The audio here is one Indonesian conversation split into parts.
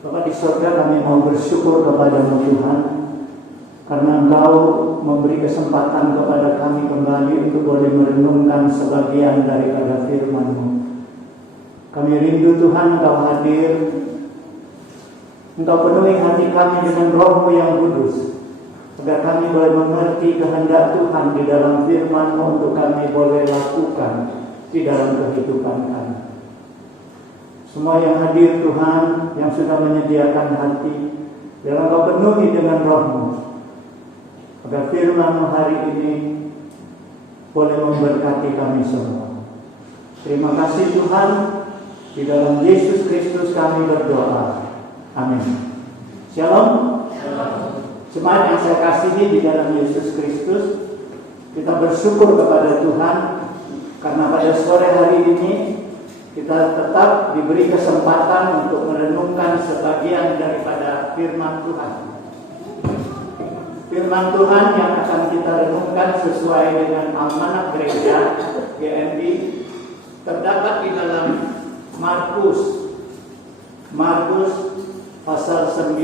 Bapa di surga, kami mau bersyukur kepada-Mu Tuhan, karena Engkau memberi kesempatan kepada kami kembali untuk boleh merenungkan sebagian daripada firman-Mu. Kami rindu Tuhan Engkau hadir, Engkau penuhi hati kami dengan Roh-Mu yang kudus, agar kami boleh mengerti kehendak Tuhan di dalam firman-Mu untuk kami boleh lakukan di dalam kehidupan kami. Semua yang hadir Tuhan, yang sudah menyediakan hati, biarlah Engkau penuhi dengan Roh-Mu, agar firman-Mu hari ini boleh memberkati kami semua. Terima kasih Tuhan, di dalam Yesus Kristus kami berdoa. Amin. Shalom. Jemaat yang saya kasihi di dalam Yesus Kristus, kita bersyukur kepada Tuhan karena pada sore hari ini kita tetap diberi kesempatan untuk merenungkan sebagian daripada firman Tuhan. Firman Tuhan yang akan kita renungkan sesuai dengan Almanak Gereja GMI terdapat di dalam Markus pasal 9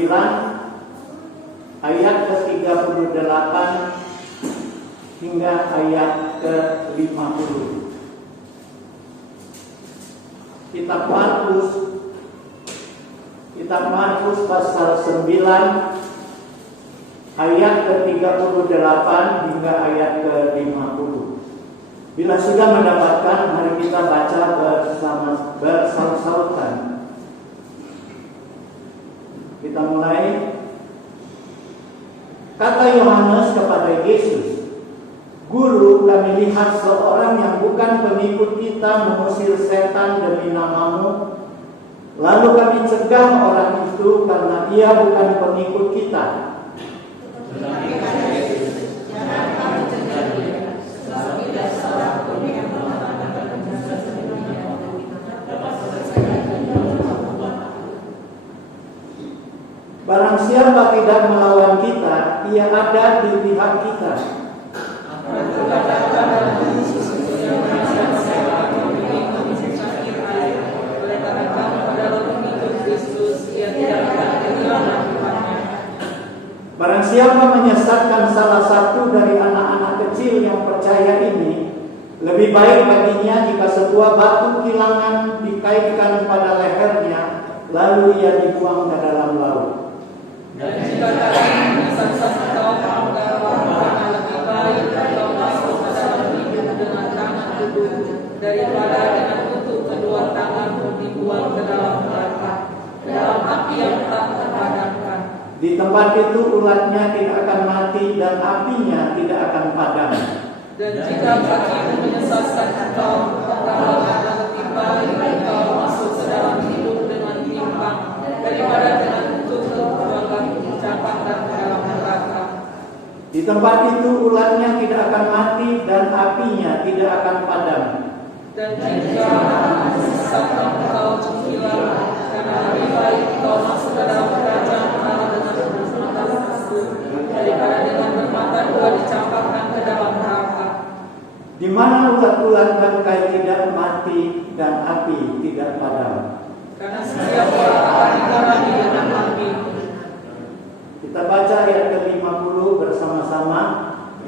ayat ke-38 hingga ayat ke-50. Kitab Markus pasal 9 ayat ke-38 hingga ayat ke-50. Bila sudah mendapatkan, mari kita baca bersaut-sautan. Kita mulai. Kata Yohanes kepada Yesus, "Guru, kami lihat seorang yang bukan pengikut kita mengusir setan demi nama-Mu. Lalu kami cegah orang itu karena ia bukan pengikut kita." Tetapi kata Yesus, "Jangan kamu cegah dia, sebab tidak seorang pun yang melakukan dosa sebelumnya dapat selesai dalam hukuman." Barang siapa tidak melawan kita, ia ada di pihak kita. Aku katakan dalam sesungguhnya siapa memilih mencampur air, oleh karena kamu adalah pengikut Kristus, ia tidak akan kehilangan imannya. Barang siapa menyesatkan salah satu dari anak-anak kecil yang percaya ini, lebih baik baginya jika sebuah batu kilangan dikaitkan pada lehernya, lalu ia dibuang ke dalam laut. Dan jika kalian menyesatkan kaum maka lebih baik engkau masuk ke dalam hidup dengan tangan tubuh daripada dengan tutup kedua tanganmu dibuang ke dalam neraka, ke dalam api yang tak terpadamkan. Di tempat itu ulatnya tidak akan mati dan apinya tidak akan padam. Dan jika kakimu menyesatkan engkau, maka lebih baik engkau masuk ke dalam hidup dengan timpang daripada dengan tutup kedua kaki dicampakkan ke dalam neraka. Di tempat itu ulatnya tidak akan mati dan apinya tidak akan padam. Dan jika menyesatkan engkau menghilang, karena lebih baik engkau masuk ke dalam kerajaan Allah dengan bermata satu daripada dengan bermata dua dicampakkan ke dalam neraka. Di mana ulat-ulat bangkai tidak mati dan api tidak padam. Karena setiap orang akan digarami dengan api. Kita baca ayat ke-50 bersama-sama.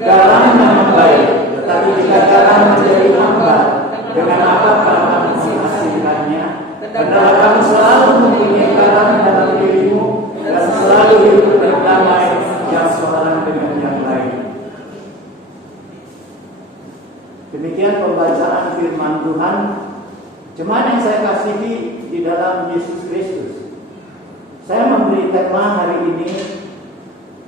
Garam memang baik, tetapi jika garam menjadi hambar, dengan apa kamu menghasilkannya? Hendaklah kamu selalu mempunyai garam dalam dirimu dan selalu hidup berdamai yang seorang dengan yang lain. Demikian pembacaan firman Tuhan. Jemaat yang saya kasihi di dalam Yesus Kristus, saya memberi tema hari ini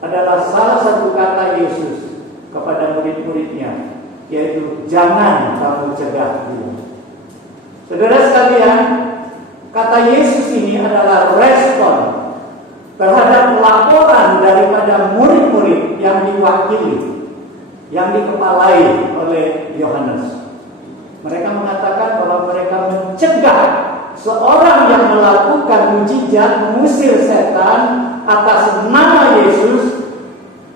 adalah salah satu kata Yesus kepada murid-muridnya, yaitu jangan kamu cegah dia. Saudara sekalian, kata Yesus ini adalah respon terhadap laporan daripada murid-murid yang diwakili, yang dikepalai oleh Yohanes. Mereka mengatakan bahwa mereka mencegah seorang yang melakukan mujizat mengusir setan atas nama Yesus,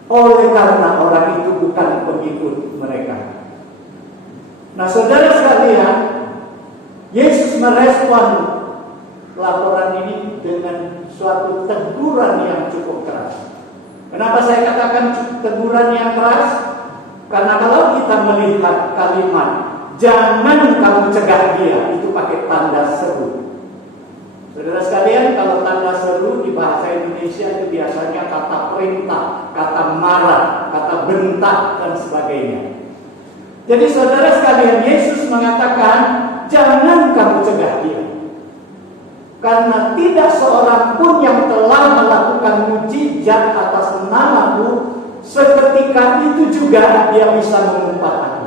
oleh karena orang itu bukan pengikut mereka. Nah, saudara sekalian, Yesus merespon laporan ini dengan suatu teguran yang cukup keras. Kenapa saya katakan teguran yang keras? Karena kalau kita melihat kalimat jangan kamu cegah dia, itu pakai tanda seru. Saudara sekalian, kalau tanda seru di bahasa Indonesia itu biasanya kata perintah, kata marah, kata bentak, dan sebagainya. Jadi saudara sekalian, Yesus mengatakan jangan kamu cegah dia, karena tidak seorang pun yang telah melakukan mujizat atas namaku seketika itu juga dia bisa mengumpat aku.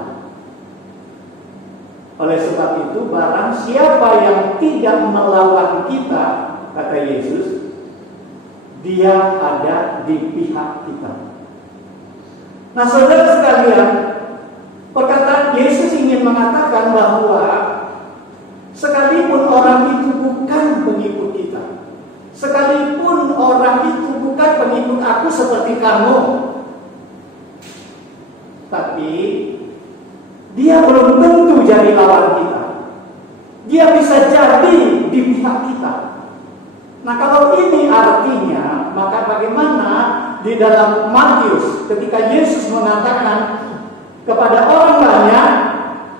Oleh sebab itu, barang siapa yang tidak melawan kita, kata Yesus, dia ada di pihak kita. Nah, saudara sekalian, perkataan Yesus ingin mengatakan bahwa sekalipun orang itu bukan pengikut kita, sekalipun orang itu bukan pengikut aku seperti kamu, tapi dia belum tentu jadi lawan kita. Dia bisa jadi di pihak kita. Nah, kalau ini artinya, maka bagaimana di dalam Matius ketika Yesus mengatakan kepada orang banyak,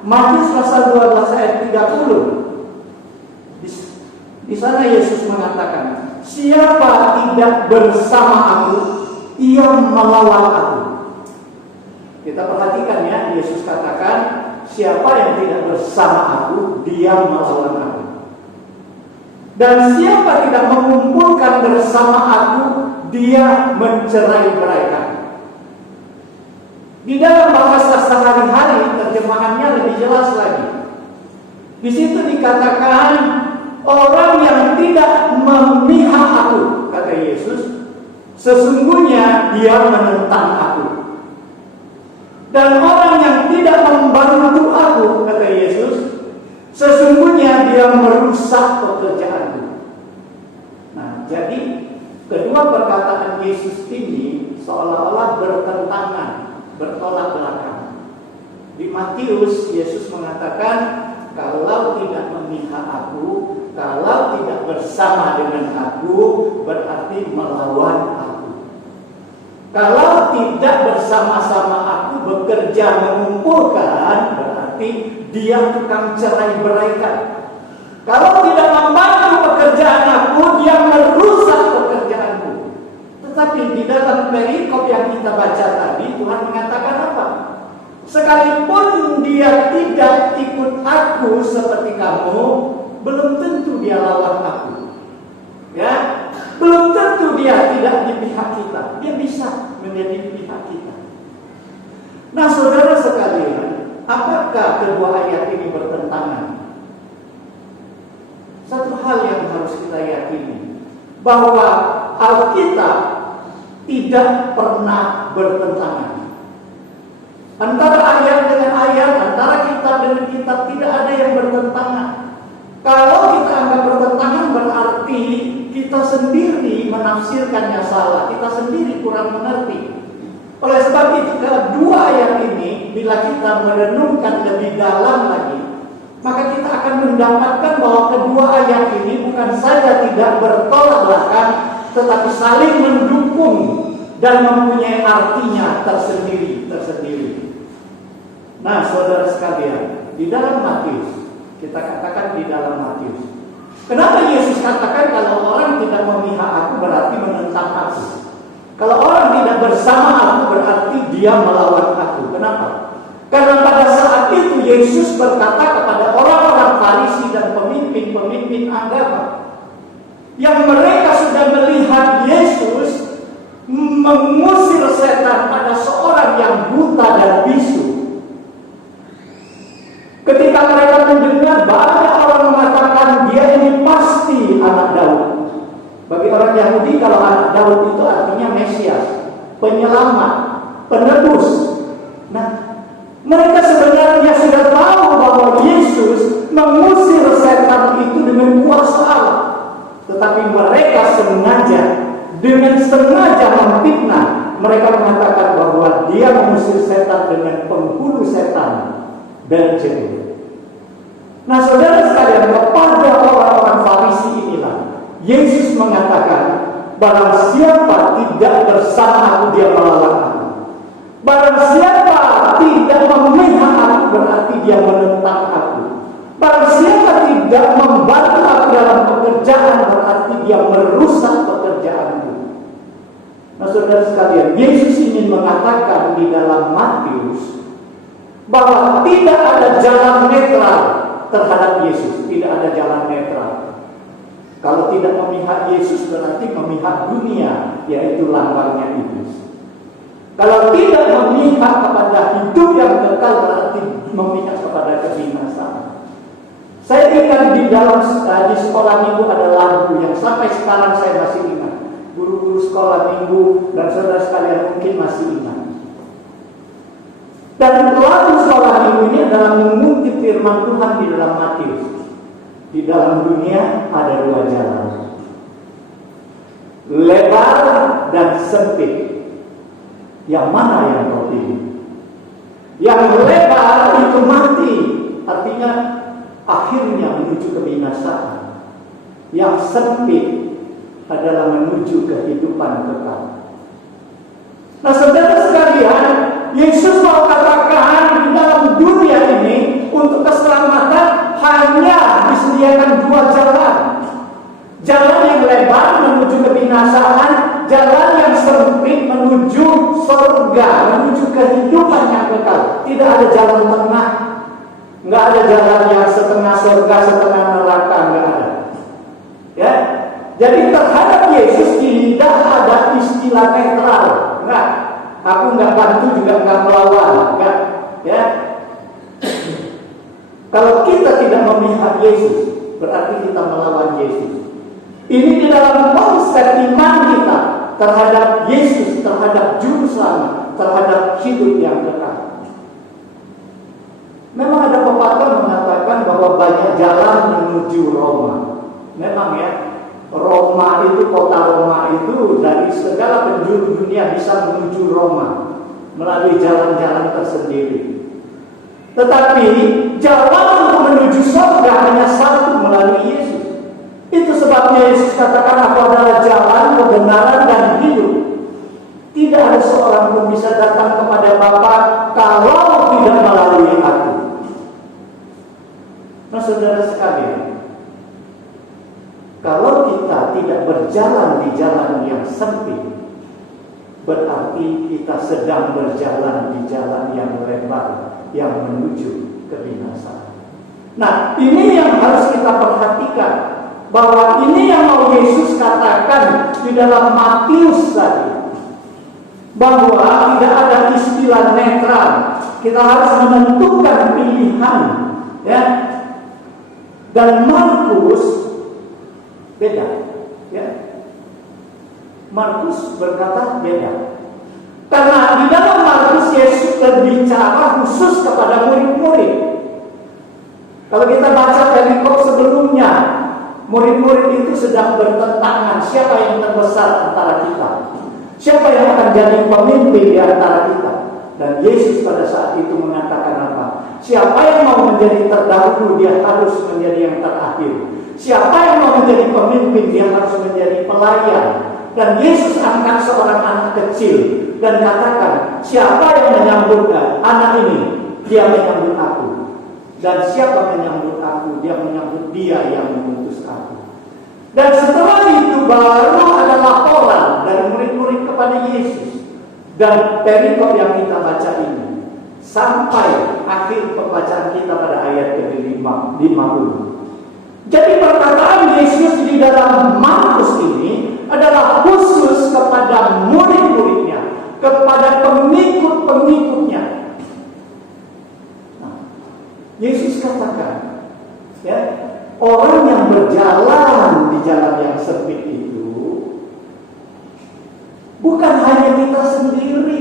Matius pasal 12 ayat 30. Di sana Yesus mengatakan, siapa tidak bersama aku, ia melawan aku. Kita perhatikan ya, Yesus katakan, siapa yang tidak bersama aku, dia melawan aku. Dan siapa tidak mengumpulkan bersama aku, dia mencerai-beraikan. Di dalam bahasa sehari-hari, terjemahannya lebih jelas lagi. Di situ dikatakan, orang yang tidak memihak aku, kata Yesus, sesungguhnya dia menentang aku. Dan orang yang tidak membantu aku, kata Yesus, sesungguhnya dia merusak pekerjaanku. Nah, jadi kedua perkataan Yesus ini seolah-olah bertentangan, bertolak belakang. Di Matius, Yesus mengatakan, kalau tidak memihak aku, kalau tidak bersama dengan aku, berarti melawan aku. Kalau tidak bersama-sama aku bekerja mengumpulkan, berarti dia tukang cerai-beraikan. Kalau tidak membantu pekerjaan aku, dia merusak pekerjaanku. Tetapi di dalam perikop yang kita baca tadi, Tuhan mengatakan apa? Sekalipun dia tidak ikut aku seperti kamu, belum tentu dia lawan aku. Ya, belum tentu dia tidak di pihak kita. Dia bisa menjadi pihak kita. Nah, saudara sekalian, apakah kedua ayat ini bertentangan? Satu hal yang harus kita yakini, bahwa Alkitab tidak pernah bertentangan. Antara ayat dengan ayat, antara kitab dengan kitab, tidak ada yang bertentangan. Kalau kita anggap bertentangan, berarti kita sendiri menafsirkannya salah, kita sendiri kurang mengerti. Oleh sebab itu, kedua ayat ini, bila kita merenungkan lebih dalam lagi, maka kita akan mendapatkan bahwa kedua ayat ini bukan saja tidak bertolak belakang, tetapi saling mendukung dan mempunyai artinya tersendiri. Nah, saudara sekalian, di dalam Matius, kita katakan di dalam Matius, kenapa Yesus katakan kalau orang tidak memihak aku berarti menentang aku? Kalau orang tidak bersama aku berarti dia melawan aku. Kenapa? Karena pada saat itu Yesus berkata kepada orang-orang Farisi dan pemimpin-pemimpin agama yang mereka sudah melihat Yesus mengusir setan pada seorang yang buta dan bisu. Ketika mereka mendengar banyak orang mengatakan dia ini pasti anak Daud. Bagi orang Yahudi, kalau anak Daud itu artinya Mesias, penyelamat, penebus. Nah, mereka sebenarnya sudah tahu bahwa Yesus mengusir setan itu dengan kuasa Allah. Tetapi mereka dengan sengaja memfitnah. Mereka mengatakan bahwa dia mengusir setan dengan penghulu setan, Beelzebul. Nah, saudara sekalian, kepada orang-orang Farisi inilah Yesus mengatakan, barang siapa tidak bersama aku, dia melawan aku. Barang siapa tidak memihak aku, berarti dia menentang aku. Barang siapa tidak membantu aku dalam pekerjaan, berarti dia merusak pekerjaanku. Nah, saudara sekalian, Yesus ingin mengatakan di dalam Matius bahwa tidak ada jalan netral terhadap Yesus. Tidak ada jalan netral. Kalau tidak memihak Yesus, berarti memihak dunia, yaitu lambangnya iblis. Kalau tidak memihak kepada hidup yang kekal, berarti memihak kepada kebinasaan. Saya ingat di sekolah minggu ada lagu yang sampai sekarang saya masih ingat. Guru-guru sekolah minggu dan saudara sekalian mungkin masih ingat. Dan lagu sekolah minggu ini adalah mengutip firman Tuhan di dalam Matius. Di dalam dunia ada dua jalan, lebar dan sempit. Yang mana yang kau pilih? Yang lebar itu mati, artinya akhirnya menuju kebinasaan. Yang sempit adalah menuju kehidupan kekal. Nah, saudara sekalian, Yesus mau katakan di dalam dunia ini untuk keselamatan hanya disediakan dua jalan. Jalan yang lebar menuju kebinasaan, jalan yang sempit menuju surga, menuju kehidupan yang kekal. Tidak ada jalan tengah. Nggak ada jalan yang setengah surga, setengah neraka, nggak ada. Ya, jadi terhadap Yesus tidak ada istilah netral. Nggak, aku nggak bantu juga nggak melawan, nggak. Ya, kalau kita tidak memihak Yesus, berarti kita melawan Yesus. Ini di dalam konsep iman kita terhadap Yesus, terhadap Juru Selamat, terhadap hidup yang kekal. Memang ada pepatah mengatakan bahwa banyak jalan menuju Roma. Memang ya, Roma itu, kota Roma itu dari segala penjuru dunia bisa menuju Roma melalui jalan-jalan tersendiri. Tetapi jalan untuk menuju surga hanya satu, melalui Yesus. Itu sebabnya Yesus katakan, aku adalah jalan, kebenaran, dan hidup. Tidak ada seorang pun bisa datang kepada Bapa kalau tidak melalui aku. Nah, saudara sekalian, kalau kita tidak berjalan di jalan yang sempit, berarti kita sedang berjalan di jalan yang lebar, yang menuju kebinasaan. Nah, ini yang harus kita perhatikan, bahwa ini yang mau Yesus katakan di dalam Matius tadi, bahwa tidak ada istilah netral. Kita harus menentukan pilihan, ya. Dan Markus beda, ya. Markus berkata beda. Karena di dalam Markus Yesus berbicara khusus kepada murid-murid. Kalau kita baca perikop sebelumnya, murid-murid itu sedang bertentangan siapa yang terbesar antara kita, siapa yang akan jadi pemimpin di antara kita. Dan Yesus pada saat itu mengatakan apa? Siapa yang mau menjadi terdahulu, dia harus menjadi yang terakhir. Siapa yang mau menjadi pemimpin, dia harus menjadi pelayan. Dan Yesus angkat seorang anak kecil dan katakan, siapa yang menyambut anak ini, dia menyambut aku. Dan siapa menyambut aku, dia menyambut dia yang mengutus aku. Dan setelah itu baru ada laporan dari murid-murid kepada Yesus. Dan perikop yang kita baca ini sampai akhir pembacaan kita pada ayat ke-50. Jadi perkataan Yesus di dalam Markus ini adalah khusus kepada murid-muridnya, kepada pengikut-pengikutnya. Nah, Yesus katakan, ya, orang yang berjalan di jalan yang sempit itu bukan hanya kita sendiri,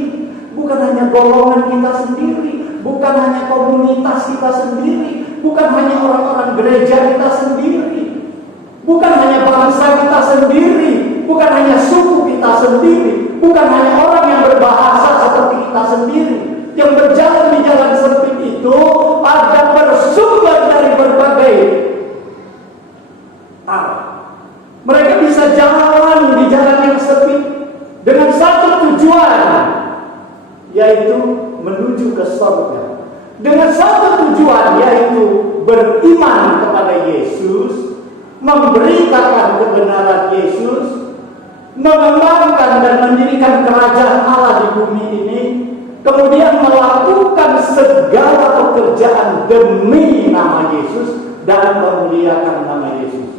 bukan hanya golongan kita sendiri, bukan hanya komunitas kita sendiri, bukan hanya orang-orang gereja kita sendiri, bukan hanya bangsa kita sendiri, bukan hanya suku kita sendiri, bukan hanya orang yang berbahasa seperti kita sendiri. Yang berjalan di jalan sempit itu ada bersumber dari berbagai arah. Mereka surga dengan satu tujuan, yaitu beriman kepada Yesus, memberitakan kebenaran Yesus, mengembangkan dan mendirikan kerajaan Allah di bumi ini, kemudian melakukan segala pekerjaan demi nama Yesus dan memuliakan nama Yesus.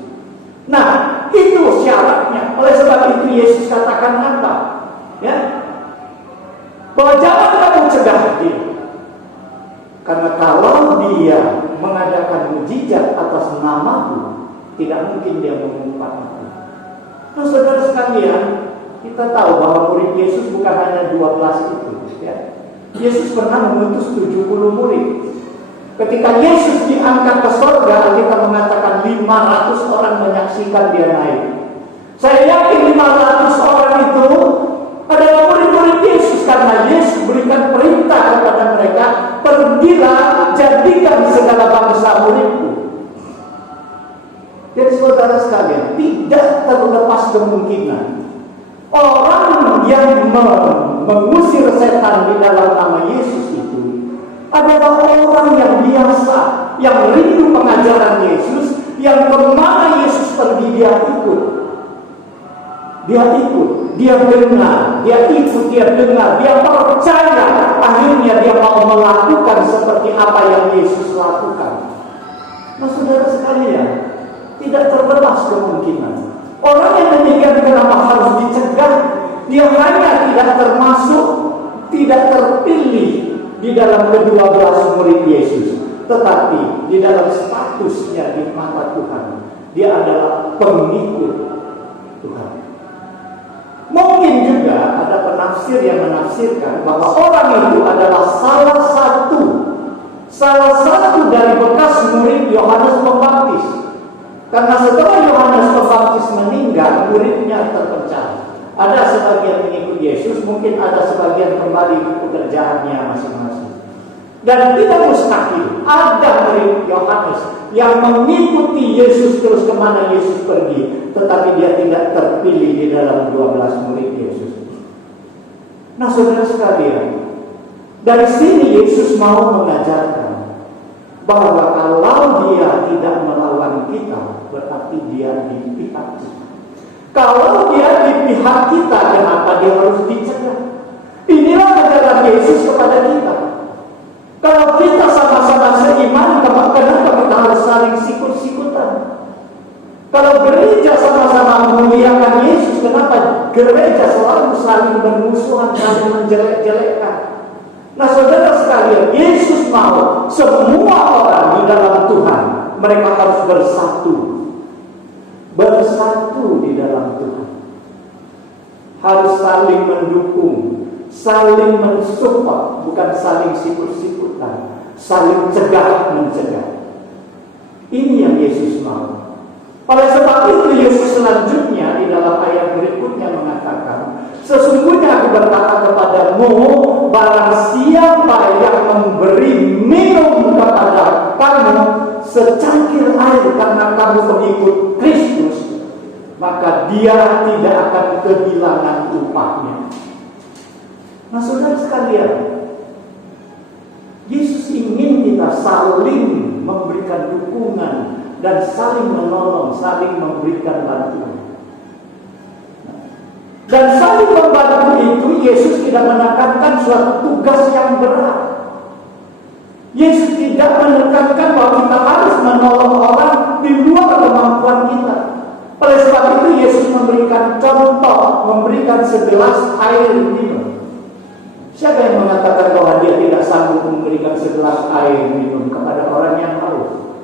Nah, itu syaratnya. Oleh sebab itu Yesus katakan apa? Ya, bahwa jangan kamu cegah dia, karena kalau dia mengadakan mujizat atas namaku, tidak mungkin dia mengumpat aku. Nah, saudara sekalian, kita tahu bahwa murid Yesus bukan hanya 12 itu, ya. Yesus pernah mengutus 70 murid. Ketika Yesus diangkat ke surga, kita mengatakan 500 orang menyaksikan dia naik. Saya yakin 500 orang itu adalah murid-murid Yesus, karena Yesus berikan perintah kepada mereka, pergilah, jadikan segala bangsa muridku. Jadi saudara sekalian, tidak terlepas kemungkinan orang yang mengusir setan di dalam nama Yesus itu adalah orang yang biasa, yang rindu pengajaran Yesus, yang kemana Yesus pergi dia ikut. Dia ikut, dia dengar, dia ikut, dia dengar, dia percaya. Akhirnya dia mau melakukan seperti apa yang Yesus lakukan. Nah, saudara sekalian, tidak terlepas kemungkinan orang yang demikian kenapa harus dicegah? Dia hanya tidak termasuk, tidak terpilih di dalam ke-12 murid Yesus, tetapi di dalam statusnya di mata Tuhan, dia adalah pengikut Tuhan. Mungkin juga ada penafsir yang menafsirkan bahwa orang itu adalah salah satu dari bekas murid Yohanes Pembaptis. Karena setelah Yohanes Pembaptis meninggal, muridnya terpecah. Ada sebagian mengikut Yesus, mungkin ada sebagian kembali ke pekerjaannya masing-masing. Dan tidak mustahil ada murid Yohanes yang mengikuti Yesus terus kemana Yesus pergi, tetapi dia tidak terpilih di dalam 12 murid Yesus. Nah, saudara sekalian, dari sini Yesus mau mengajarkan bahwa kalau dia tidak melawan kita, berarti dia di pihak kita. Kalau dia di pihak kita, kenapa dia harus dicegah? Inilah ajaran Yesus kepada kita. Kalau kita sama-sama seiman, kenapa kita harus saling sikut-sikutan? Kalau gereja sama-sama memuliakan Yesus, kenapa gereja selalu saling bermusuhan, saling menjelek-jelekkan? Nah, saudara sekalian, Yesus mau semua orang di dalam Tuhan, mereka harus bersatu di dalam Tuhan, harus saling mendukung, saling mensupport, bukan saling sikut-sikutan, saling mencegah. Ini yang Yesus mau. Oleh sebab itu Yesus selanjutnya di dalam ayat berikutnya mengatakan, sesungguhnya aku berkata kepadamu, barang siapa yang memberi minum kepada kamu secangkir air karena kamu mengikut Kristus, maka dia tidak akan kehilangan upahnya. Nah, saudara sekalian, Yesus ingin kita saling memberikan dukungan dan saling menolong, saling memberikan bantuan. Dan saling membantu itu Yesus tidak menekankan suatu tugas yang berat. Yesus tidak menekankan bahwa kita harus menolong orang di luar kemampuan kita. Oleh sebab itu Yesus memberikan contoh, memberikan segelas air minum. Siapa yang mengatakan bahwa dia tidak sanggup memberikan segelas air minum kepada orang yang haus?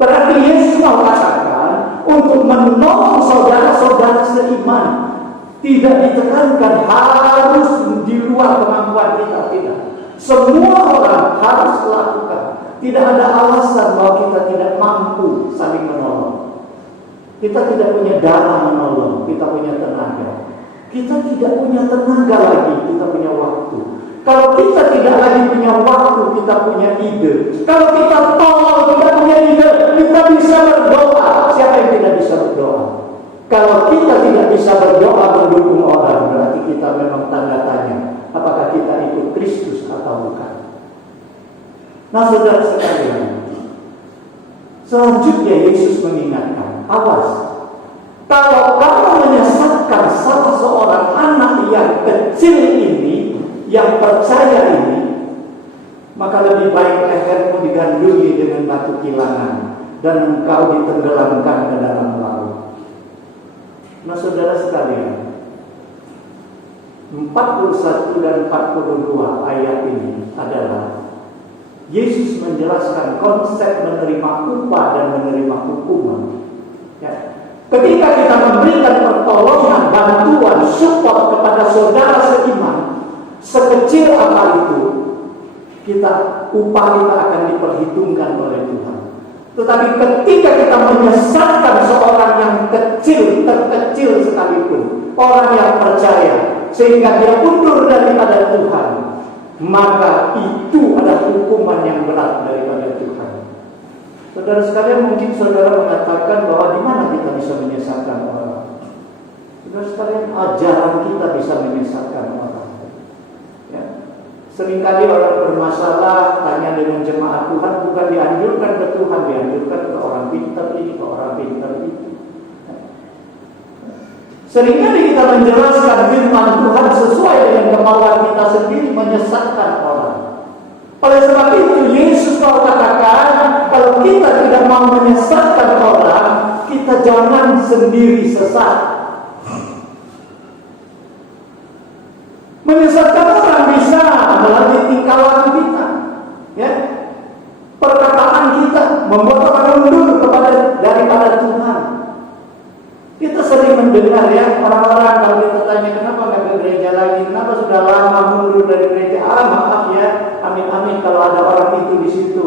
Berarti Yesus mau katakan untuk menolong saudara-saudara seiman, tidak ditekankan harus di luar kemampuan kita, tidak. Semua orang harus lakukan. Tidak ada alasan bahwa kita tidak mampu saling menolong. Kita tidak punya dana menolong, kita punya tenaga. Kita tidak punya tenaga lagi, kita punya waktu. Kalau kita tidak lagi punya waktu, kita punya ide. Kalau kita tolong, kita punya ide, kita bisa berdoa. Siapa yang tidak bisa berdoa? Kalau kita tidak bisa berdoa mendukung orang, berarti kita memang tanda tanya apakah kita ikut Kristus atau bukan. Nah, saudara sekalian, selanjutnya Yesus mengingatkan, awas, kalau kamu menyesatkan salah seorang anak yang kecil ini, yang percaya ini, maka lebih baik lehermu diganduli dengan batu kilangan dan engkau ditenggelamkan ke dalam laut. Nah, saudara sekalian, 41 dan 42 ayat ini adalah Yesus menjelaskan konsep menerima upah dan menerima hukuman. Ya. Ketika kita memberikan pertolongan, bantuan, support kepada saudara seiman, sekecil apa itu, upah kita akan diperhitungkan oleh Tuhan. Tetapi ketika kita menyesatkan seorang yang kecil, terkecil sekalipun, orang yang percaya, sehingga dia mundur daripada Tuhan, maka itu adalah hukuman yang berat daripada Tuhan. Saudara sekalian, mungkin saudara mengatakan bahwa di mana kita bisa menyesatkan orang. Saudara sekalian, ajaran kita bisa menyesatkan orang. Ya. Seringkali orang bermasalah, tanya dengan jemaat Tuhan, bukan dianjurkan ke Tuhan, dianjurkan ke orang pintar ini, ke orang pintar itu. Seringkali kita menjelaskan firman Tuhan sesuai dengan kemauan kita sendiri, menyesatkan orang. Oleh sebab itu, Yesus mau katakan, kalau kita tidak mau menyesatkan orang, kita jangan sendiri sesat. Menyesatkan orang bisa melalui tingkah laku kita, ya, perkataan kita membuat orang mundur daripada Tuhan. Kita sering mendengar, ya, orang-orang kalau kita tanya kenapa nggak ke gereja lagi, kenapa sudah lama mundur dari gereja, maaf ya, amin kalau ada orang itu di situ.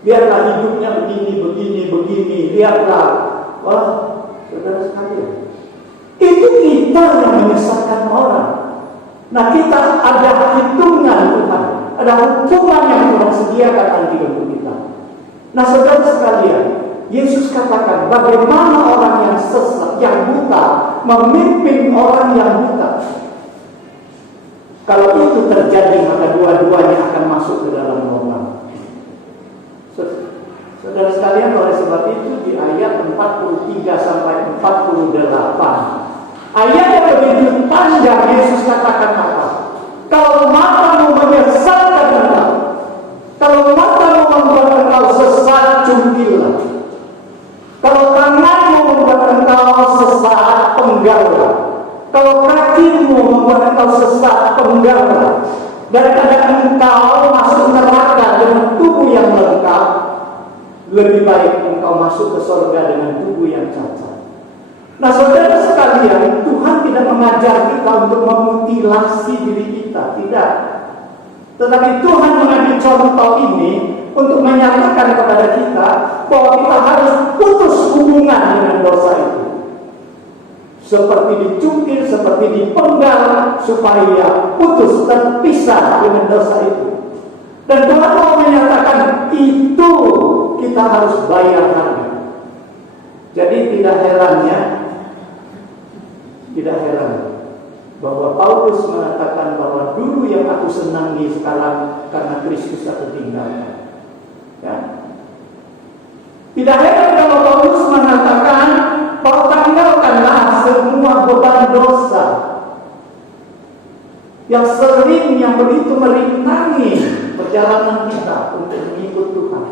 Lihatlah hidupnya begini, lihatlah. Wah, saudara sekalian, itu kita yang menyesatkan orang. Nah, kita ada hitungan Tuhan, ada hukuman yang Tuhan sediakan nanti untuk kita. Nah, saudara sekalian, Yesus katakan bagaimana orang yang sesat, yang buta, memimpin orang yang buta. Kalau itu terjadi, maka dua-duanya akan masuk ke dalam lubang. Saudara sekalian, oleh sebab itu di ayat 43 sampai 48, ayat yang begitu panjang, Yesus katakan apa? Kalau matamu menyesatkan engkau, kalau matamu membuat engkau sesat, cungkillah. Kalau tanganmu membuat engkau sesat, pengganglah. Kalau kakimu membuat engkau sesat, pengganglah. Daripada engkau masuk neraka dengan tubuh yang lengkap, lebih baik engkau masuk ke surga dengan tubuh yang cacat. Nah, saudara sekalian, Tuhan tidak mengajar kita untuk memutilasi diri kita, tidak. Tetapi Tuhan mengambil contoh ini untuk menyatakan kepada kita bahwa kita harus putus hubungan dengan dosa itu. Seperti dicungkil, seperti dipenggal, supaya putus, terpisah dengan dosa itu. Dan Tuhan mau menyatakan itu kita harus bayar harga. Jadi tidak heran bahwa Paulus mengatakan bahwa dulu yang aku senangi sekarang karena Kristus aku tinggalkan. Ya. Tidak heran kalau Paulus mengatakan bahwa tanggalkanlah semua beban dosa yang sering, yang begitu merintangi perjalanan kita untuk mengikut Tuhan.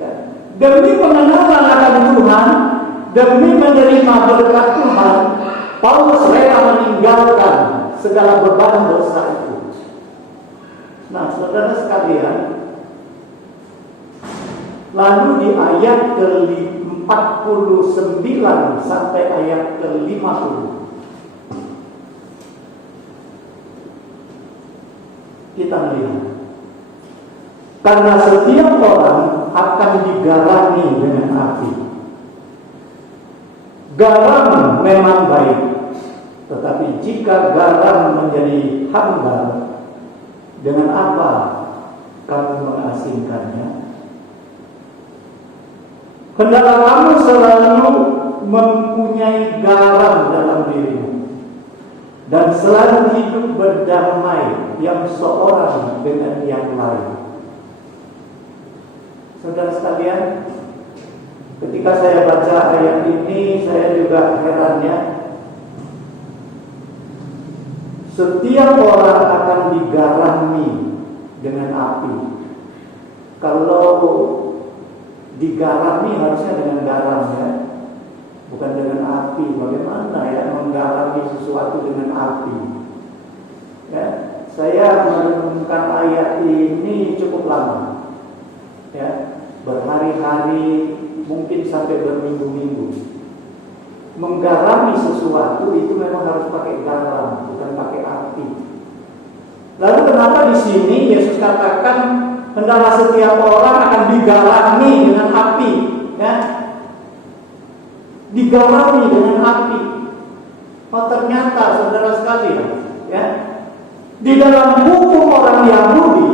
Ya. Demi pengenalan akan Tuhan, demi menerima berkat Tuhan, Paulus rela meninggalkan segala beban dosa itu. Nah, saudara sekalian, lalu di ayat ke-49 sampai ayat ke-50, kita melihat, karena setiap orang akan digarami dengan api. Garam memang baik, tetapi jika garam menjadi hambar, dengan apa kamu mengasingkannya? Hendaklah kamu selalu mempunyai garam dalam dirimu, dan selalu hidup berdamai yang seorang dengan yang lain. Saudara sekalian, ketika saya baca ayat ini, saya juga heran ya. Setiap orang akan digarami dengan api. Kalau digarami harusnya dengan garam ya, bukan dengan api. Bagaimana ya menggarami sesuatu dengan api? Ya, saya merenungkan ayat ini cukup lama. Ya, berhari-hari, mungkin sampai berminggu-minggu. Menggarami sesuatu itu memang harus pakai garam, bukan pakai api. Lalu kenapa di sini Yesus katakan hendaklah setiap orang akan digarami dengan api, ya? Digarami dengan api. Oh ternyata saudara sekalian, ya, di dalam hukum orang Yahudi,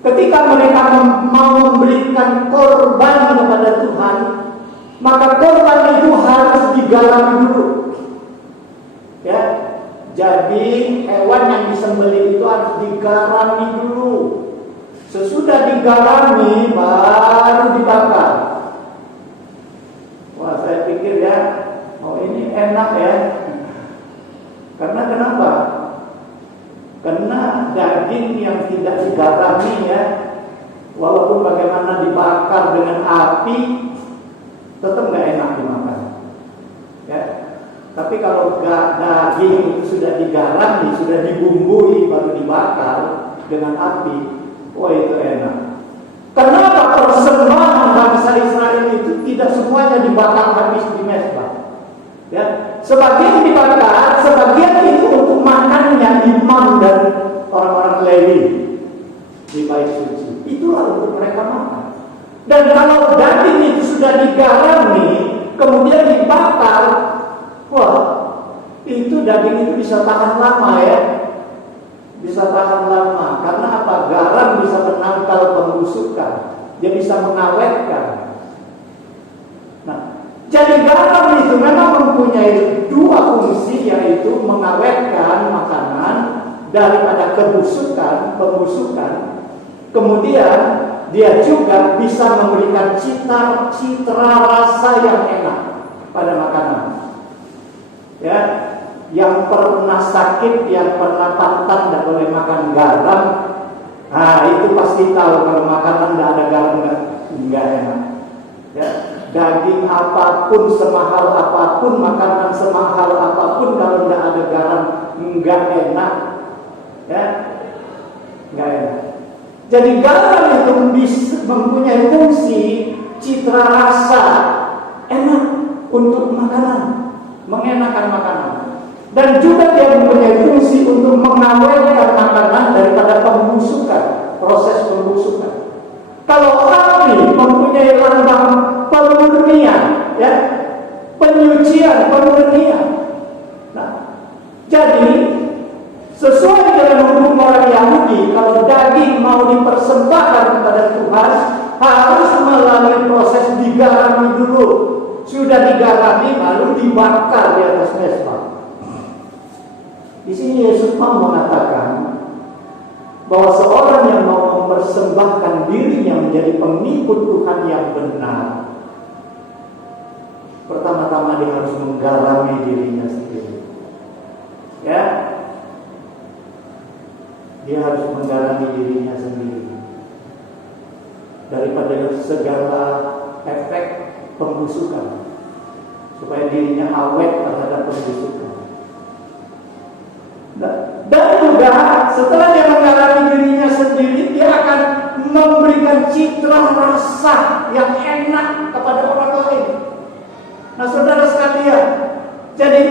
ketika mereka mau memberikan korban kepada Tuhan, maka korban itu harus digarami dulu. Ya, jadi hewan yang disembelih itu harus digarami dulu. Sesudah digarami baru dibakar. Wah, saya pikir ya, oh ini enak ya. Karena kenapa? Karena daging yang tidak digarami ya, walaupun bagaimana dibakar dengan api, tetap nggak enak dimakan. Ya, tapi kalau daging itu sudah digarami, sudah dibumbui, baru dibakar dengan api, wah itu enak. Kenapa persembahan bangsa Israel itu tidak semuanya dibakar habis di mezbah? Ya, sebagian dibakar, sebagian itu untuk makannya imam dan orang-orang Lewi di bait suci. Itulah untuk mereka makan. Dan kalau daging itu sudah digarami, kemudian dibakar, wah, itu daging itu bisa tahan lama ya. Bisa tahan lama. Karena apa? Garam bisa menangkal pembusukan. Dia bisa mengawetkan. Nah, jadi garam itu memang mempunyai dua fungsi, yaitu mengawetkan makanan daripada pembusukan. Kemudian dia juga bisa memberikan citra rasa yang enak pada makanan. Ya, yang pernah sakit, yang pernah pantang tidak boleh makan garam, nah itu pasti tahu kalau makanan tidak ada garam nggak enak. Ya, daging apapun, semahal apapun, makanan semahal apapun, kalau tidak ada garam nggak enak. Ya, nggak enak. Jadi garam itu mempunyai fungsi citra rasa enak untuk makanan, mengenakan makanan. Dan juga dia mempunyai fungsi untuk mengawetkan makanan daripada pembusukan, proses pembusukan. Kalau api mempunyai lambang pemurnian, ya, penyucian, pemurnian. Nah, jadi sesuai dengan hukum orang Yahudi, kalau daging mau dipersembahkan kepada Tuhan, harus melalui proses digarami dulu. Sudah digarami, lalu dibakar di atas mezbah. Di sini Yesus mau mengatakan bahwa seorang yang mau mempersembahkan dirinya menjadi pengikut Tuhan yang benar, pertama-tama dia harus menggarami dirinya sendiri. Ya, dia harus menggarami dirinya sendiri daripada segala efek pembusukan, supaya dirinya awet terhadap pembusukan. Dan juga setelah dia menggarami dirinya sendiri, dia akan memberikan citra rasa yang enak kepada orang lain. Nah, saudara sekalian, jadi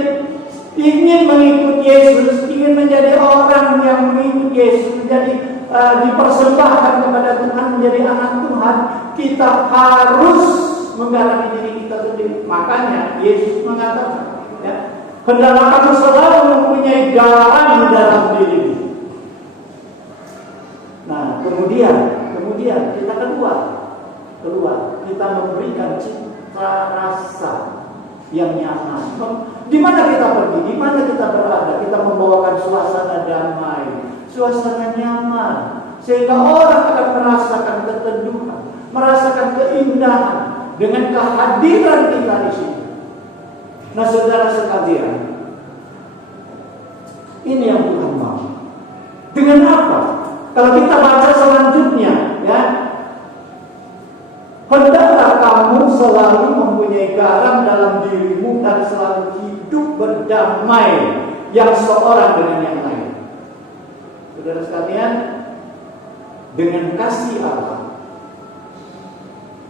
ingin mengikut Yesus, ingin menjadi orang yang mengikut Yesus, menjadi dipersembahkan kepada Tuhan, menjadi anak Tuhan, kita harus menggarami diri kita sendiri. Makanya Yesus mengatakan, ya, hendaklah kamu selalu mempunyai garam dalam dirimu. Nah, kemudian kita keluar, kita memberikan citra rasa yang nyaman. Di mana kita pergi, di mana kita berada, kita membawakan suasana damai, suasana nyaman, sehingga orang akan merasakan keteduhan. merasakan keindahan dengan kehadiran kita di sini. Nah, saudara sekalian, ini yang Tuhan mau. Dengan apa? Kalau kita baca selanjutnya, ya, hendaklah kamu selalu mempunyai garam dalam dirimu dan selalu hidup berdamai yang seorang dengan yang lain. Saudara sekalian, dengan kasih Allah,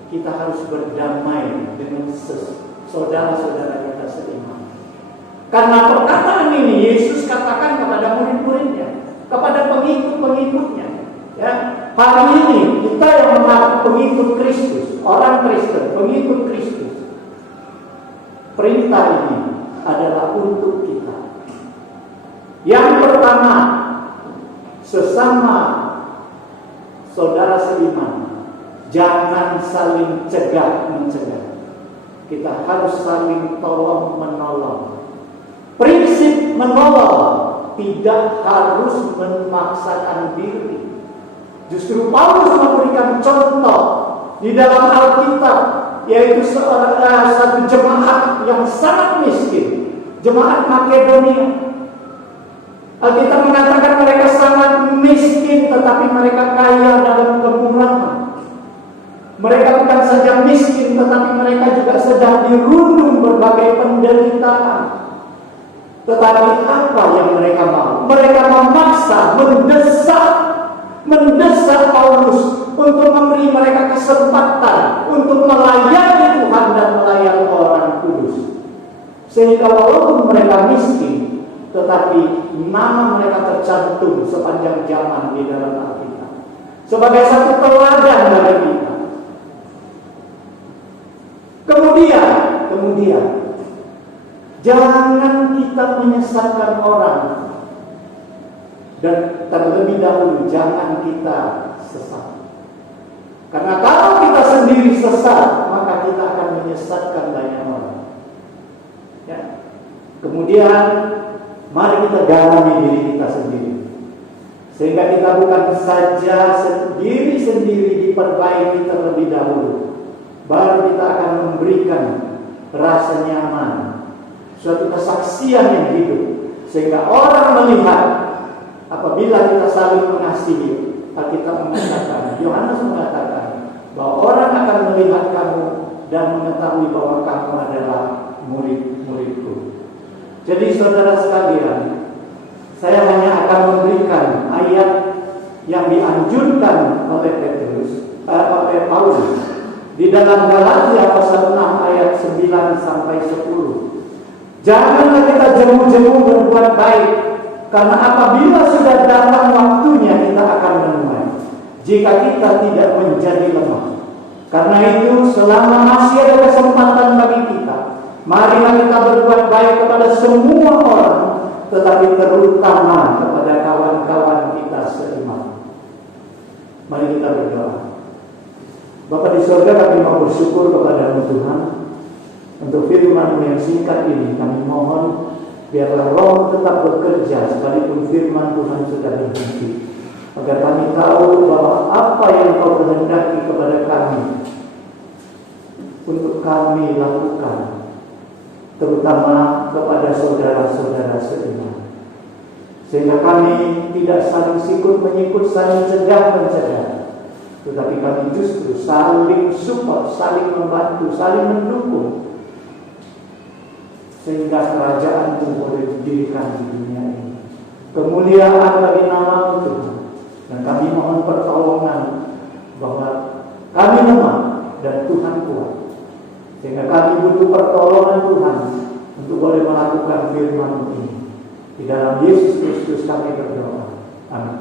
kita harus berdamai dengan saudara-saudara kita seiman. Karena perkataan ini Yesus katakan kepada murid-muridnya, kepada pengikut-pengikutnya. Ya, hari ini kita yang mengaku pengikut Kristus, orang Kristen, pengikut Kristus. Perintah ini adalah untuk kita. Yang pertama, sesama saudara seiman, jangan saling cegah-mencegah. Kita harus saling tolong-menolong. Prinsip menolong tidak harus memaksakan diri. Justru Paulus memberikan contoh di dalam Alkitab, yaitu satu jemaat yang sangat miskin, jemaat Makedonia. Alkitab mengatakan mereka sangat miskin, tetapi mereka kaya dalam kemurahan. Mereka bukan saja miskin, tetapi mereka juga sedang dirundung berbagai penderitaan. Tetapi apa yang mereka mau? Mereka memaksa, mendesak Paulus untuk memberi mereka kesempatan untuk melayani Tuhan dan melayani orang kudus. Sehingga walaupun mereka miskin, tetapi nama mereka tercantum sepanjang zaman di dalam Alkitab sebagai satu teladan bagi kita. Kemudian jangan kita menyesatkan orang, dan terlebih dahulu jangan kita sesat. Karena kalau kita sendiri sesat, maka kita akan menyesatkan banyak orang. Ya. Kemudian mari kita dalami diri kita sendiri, sehingga kita bukan saja sendiri diperbaiki terlebih dahulu, baru kita akan memberikan rasa nyaman, suatu kesaksian yang hidup, sehingga orang melihat apabila kita saling mengasihi. Alkitab mengatakan, Yohanes mengatakan bahwa orang akan melihat kamu dan mengetahui bahwa kamu adalah murid-muridku. Jadi saudara sekalian, saya hanya akan memberikan ayat yang dianjurkan oleh Paulus di dalam Galatia pasal 6 ayat 9 sampai 10. Janganlah kita jemu-jemu berbuat baik, karena apabila sudah datang waktunya kita akan menuai, jika kita tidak menjadi lemah. Karena itu selama masih ada kesempatan bagi kita, marilah kita berbuat baik kepada semua orang, tetapi terutama kepada kawan-kawan kita seiman. Mari kita berdoa. Bapa di surga, kami mau bersyukur kepada-Mu Tuhan untuk firman-Mu yang singkat ini. Kami mohon biarlah Roh tetap bekerja sekalipun firman Tuhan sudah berhenti, agar kami tahu bahwa apa yang Kau kehendaki kepada kami untuk kami lakukan, terutama kepada saudara-saudara seiman, sehingga kami tidak saling sikut menyikut, saling cegah-mencegah, tetapi kami justru saling support, saling membantu, saling mendukung, sehingga kerajaan-Mu boleh didirikan di dunia ini. Kemuliaan bagi nama-Mu Tuhan. Dan kami mohon pertolongan bahwa kami lemah dan Tuhan kuat, sehingga kami butuh pertolongan Tuhan untuk boleh melakukan firman-Mu ini. Di dalam Yesus Kristus kami berdoa. Amin.